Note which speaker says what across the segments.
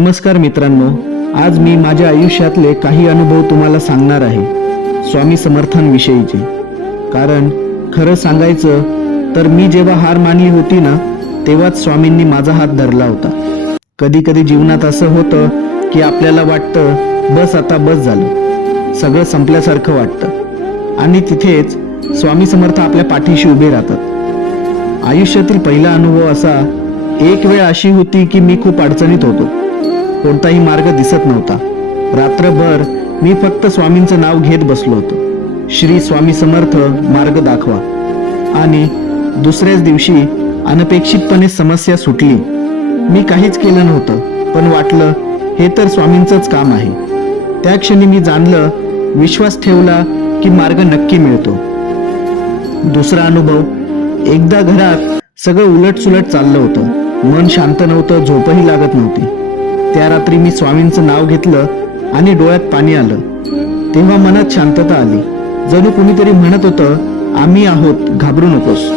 Speaker 1: नमस्कार मित्रांनो आज मी माझ्या आयुष्यातले काही अनुभव तुम्हाला सांगणार आहे स्वामी समर्थांविषयीचे. कारण खरं सांगायचं तर मी जेव्हा हार मानली होती ना तेव्हाच स्वामींनी माझा हात धरला होता. कधी कधी जीवनात असं होतं की आपल्याला वाटतं बस आता बस झालं. सगळं संपल्यासारखं वाटतं. आणि तिथेच स्वामी समर्थ आपल्या पाठीशी उभे राहतात. आयुष्यातील पहिला अनुभव असा एक वेळ अशी होती की मी खूप अडचणीत होतो. कोणताही मार्ग दिसत नव्हता. रात्रभर मी फक्त स्वामींचं नाव घेत बसलो होतो. श्री स्वामी समर्थ मार्ग दाखवा. आणि दुसऱ्याच दिवशी अनपेक्षितपणे समस्या सुटली. मी काहीच केलं नव्हतं पण वाटलं हे तर स्वामींचंच काम आहे. त्या क्षणी मी जाणलं विश्वास ठेवला की मार्ग नक्की मिळतो. दुसरा अनुभव एकदा घरात सगळं उलट सुलट चाललं होतं. मन शांत नव्हतं झोपही लागत नव्हती. त्या रात्री मी स्वामींचं नाव घेतलं आणि डोळ्यात पाणी आलं. तेव्हा मनात शांतता आली. जणू कुणीतरी म्हणत होतं आम्ही आहोत घाबरू नकोस.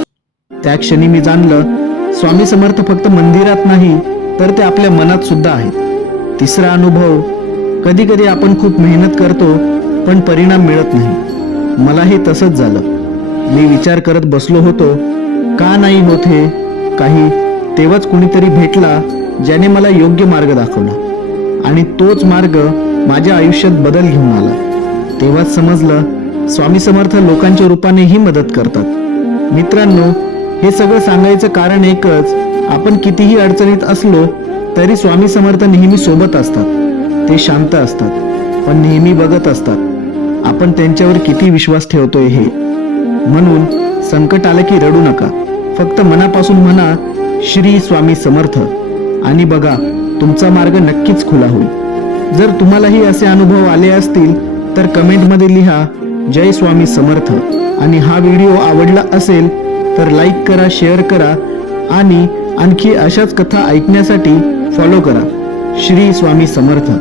Speaker 1: त्या क्षणी मी जाणलं स्वामी समर्थ फक्त मंदिरात नाही तर ते आपल्या मनात सुद्धा आहेत. तिसरा अनुभव कधी कधी आपण खूप मेहनत करतो पण परिणाम मिळत नाही. मलाही तसंच झालं. मी विचार करत बसलो होतो का नाही होत हे? काही तेव्हाच कुणीतरी भेटला ज्याने मला योग्य मार्ग दाखवला. आणि तोच मार्ग माझ्या आयुष्यात बदल घेऊन आला. तेव्हाच समजलं स्वामी समर्थ लोकांच्या रूपानेही मदत करतात. मित्रांनो हे सगळं सांगायचं कारण एकच आपण कितीही अडचणीत असलो तरी स्वामी समर्थ नेहमी सोबत असतात. ते शांत असतात पण नेहमी बघत असतात. आपण त्यांच्यावर किती विश्वास ठेवतोय हे. म्हणून संकट आलं की रडू नका. फक्त मनापासून म्हणा श्री स्वामी समर्थ. आणि बघा तुमचा मार्ग नक्कीच खुला होईल. जर तुम्हालाही असे अनुभव आले असतील तर कमेंटमध्ये लिहा जय स्वामी समर्थ. आणि हा व्हिडिओ आवडला असेल तर लाईक करा शेअर करा आणि आणखी अशाच कथा ऐकण्यासाठी फॉलो करा. श्री स्वामी समर्थ.